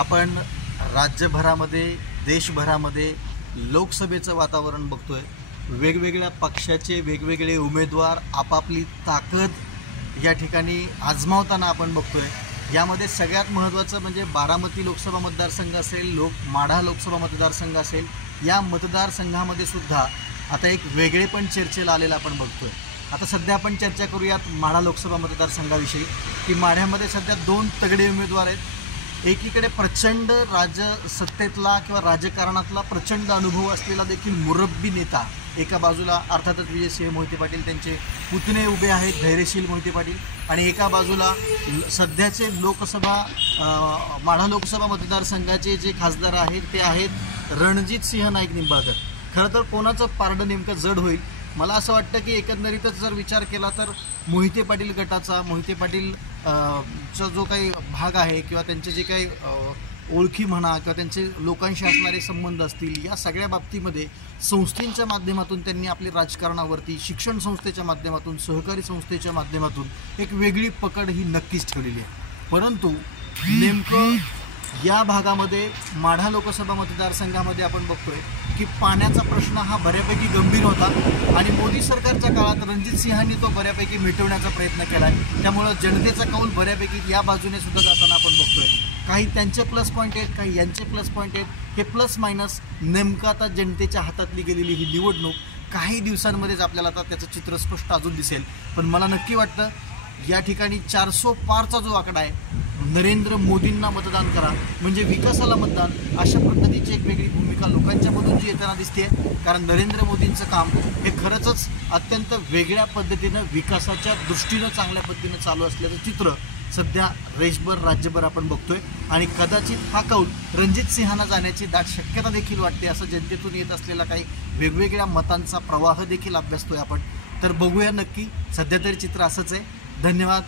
आपण राज्यभरामध्ये देशभरामध्ये लोकसभेचं वातावरण बघतोय। वेगवेगळ्या पक्षाचे वेगवेगळे उमेदवार आपापली ताकद या ठिकाणी आजमावताना आपण बघतोय। यामध्ये सगळ्यात महत्त्वाचं म्हणजे बारामती लोकसभा मतदारसंघ असेल, माढा लोकसभा मतदारसंघ असेल, या मतदारसंघामध्ये सुद्धा आता एक वेगळेपण चर्चेला आलेलं आपण बघतोय। आता सध्या आपण चर्चा करूयात माढा लोकसभा मतदारसंघाविषयी की माढ्यामध्ये सध्या दोन तगडे उमेदवार आहेत। एकीकडे प्रचंड राजसत्तेतला किंवा राजकारणातला प्रचंड अनुभव असलेला देखील मुरब्बी नेता, एका बाजूला अर्थातच विजयसिंह मोहिते पाटील, त्यांचे पुतणे उभे आहेत धैर्यशील मोहिते पाटील, आणि एका बाजूला सध्याचे माढा लोकसभा मतदारसंघाचे जे खासदार आहेत ते आहेत रणजितसिंह नाईक निंबाळकर। खरं तर कोणाचं पारडं नेमकं जड होईल, मला असं वाटतं की एकंदरीतच जर विचार केला तर मोहिते पाटील गटाचा, मोहिते पाटील चा जो काही भाग आहे किंवा त्यांचे जे काही ओळखी म्हणा किंवा त्यांचे लोकांशी असणारे संबंध असतील, या सगळ्या बाबतीमध्ये संस्थेच्या माध्यमातून त्यांनी आपली राजकारणावरती, शिक्षण संस्थेच्या माध्यमातून, सहकारी संस्थेच्या माध्यमातून एक वेगळी पकड ही नक्कीच ठेवलेली आहे। परंतु नेमकं या भागामध्ये माढा लोकसभा मतदारसंघामध्ये आपण बघतोय की पाण्याचा प्रश्न हा बऱ्यापैकी गंभीर होता आणि मोदी सरकारच्या काळात रणजितसिंहांनी तो बऱ्यापैकी मिटवण्याचा प्रयत्न केला आहे। त्यामुळं जनतेचा कौल बऱ्यापैकी या बाजूने सुद्धा जाताना आपण बघतोय। काही त्यांचे प्लस पॉईंट आहेत, काही यांचे प्लस पॉईंट आहेत। हे प्लस मायनस नेमकं आता जनतेच्या हातातली गेलेली ही निवडणूक काही दिवसांमध्येच आपल्याला आता त्याचं चित्र स्पष्ट अजून दिसेल। पण मला नक्की वाटतं या ठिकाणी 400 पारचा जो आकडा आहे, नरेंद्र मोदींना मतदान करा म्हणजे विकासाला मतदान, अशा पद्धतीची एक वेगळी भूमिका लोकांच्या मधून जी येताना दिसते। कारण नरेंद्र मोदींचं काम हे खरंच अत्यंत वेगळ्या पद्धतीनं विकासाच्या दृष्टीनं चांगल्या पद्धतीनं चालू असल्याचं चित्र सध्या देशभर राज्यभर आपण बघतोय आणि कदाचित हा कौल रणजितसिंहांना जाण्याची दाट शक्यता देखील वाटते, असं जनतेतून येत असलेला काही वेगवेगळ्या मतांचा प्रवाह देखील अभ्यासतोय आपण। तर बघूया नक्की, सध्या तरी चित्र असंच आहे। धन्यवाद।